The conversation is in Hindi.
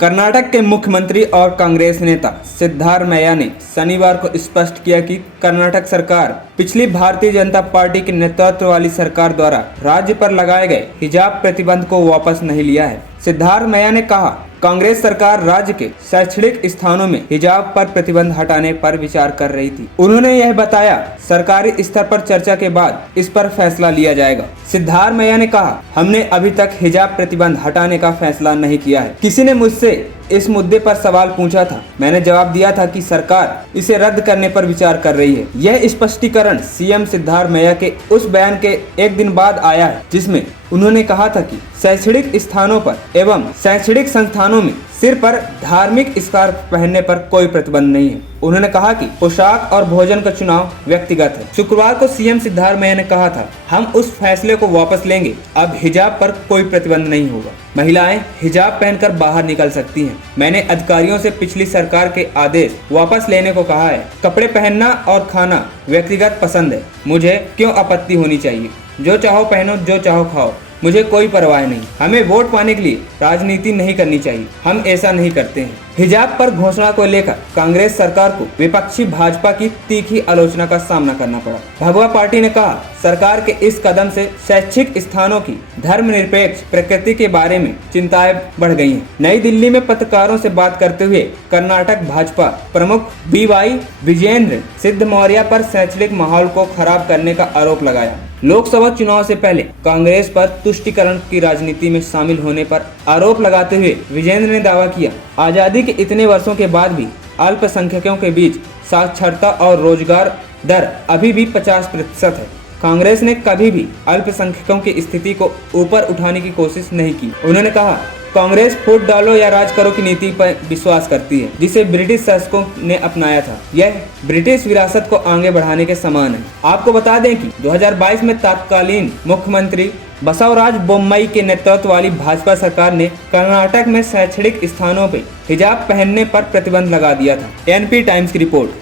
कर्नाटक के मुख्यमंत्री और कांग्रेस नेता सिद्धारमैया ने शनिवार को स्पष्ट किया कि कर्नाटक सरकार पिछली भारतीय जनता पार्टी के नेतृत्व वाली सरकार द्वारा राज्य पर लगाए गए हिजाब प्रतिबंध को वापस नहीं लिया है। सिद्धारमैया ने कहा, कांग्रेस सरकार राज्य के शैक्षणिक स्थानों में हिजाब पर प्रतिबंध हटाने पर विचार कर रही थी। उन्होंने यह बताया, सरकारी स्तर पर चर्चा के बाद इस पर फैसला लिया जाएगा। सिद्धारमैया ने कहा, हमने अभी तक हिजाब प्रतिबंध हटाने का फैसला नहीं किया है। किसी ने मुझसे इस मुद्दे पर सवाल पूछा था, मैंने जवाब दिया था कि सरकार इसे रद्द करने पर विचार कर रही है। यह स्पष्टीकरण सीएम सिद्धारमैया के उस बयान के एक दिन बाद आया है जिसमें उन्होंने कहा था कि शैक्षणिक स्थानों पर एवं शैक्षणिक संस्थानों में सिर पर धार्मिक स्कार्फ पहनने पर कोई प्रतिबंध नहीं है। उन्होंने कहा कि पोशाक और भोजन का चुनाव व्यक्तिगत है। शुक्रवार को सीएम सिद्धारमैया ने कहा था, हम उस फैसले को वापस लेंगे। अब हिजाब पर कोई प्रतिबंध नहीं होगा। महिलाएं हिजाब पहनकर बाहर निकल सकती हैं। मैंने अधिकारियों से पिछली सरकार के आदेश वापस लेने को कहा है। कपड़े पहनना और खाना व्यक्तिगत पसंद है। मुझे क्यों आपत्ति होनी चाहिए? जो चाहो पहनो, जो चाहो खाओ, मुझे कोई परवाह नहीं। हमें वोट पाने के लिए राजनीति नहीं करनी चाहिए। हम ऐसा नहीं करते हैं। हिजाब पर घोषणा को लेकर कांग्रेस सरकार को विपक्षी भाजपा की तीखी आलोचना का सामना करना पड़ा। भगवा पार्टी ने कहा, सरकार के इस कदम से शैक्षिक स्थानों की धर्मनिरपेक्ष प्रकृति के बारे में चिंताएं बढ़ गई हैं। नई दिल्ली में पत्रकारों से बात करते हुए कर्नाटक भाजपा प्रमुख BY विजेंद्र सिद्ध मौर्य पर शैक्षणिक माहौल को खराब करने का आरोप लगाया। लोकसभा चुनाव से पहले कांग्रेस पर तुष्टीकरण की राजनीति में शामिल होने पर आरोप लगाते हुए विजेंद्र ने दावा किया, आजादी के इतने वर्षों के बाद भी अल्पसंख्यकों के बीच साक्षरता और रोजगार दर अभी भी 50% है। कांग्रेस ने कभी भी अल्पसंख्यकों की स्थिति को ऊपर उठाने की कोशिश नहीं की। उन्होंने कहा, कांग्रेस वोट डालो या राज करो की नीति पर विश्वास करती है, जिसे ब्रिटिश शासकों ने अपनाया था। यह ब्रिटिश विरासत को आगे बढ़ाने के समान है। आपको बता दें कि 2022 में तत्कालीन मुख्यमंत्री बसवराज बोम्मई के नेतृत्व वाली भाजपा सरकार ने कर्नाटक में शैक्षणिक स्थानों पर हिजाब पहनने पर प्रतिबंध लगा दिया था। NP टाइम्स की रिपोर्ट।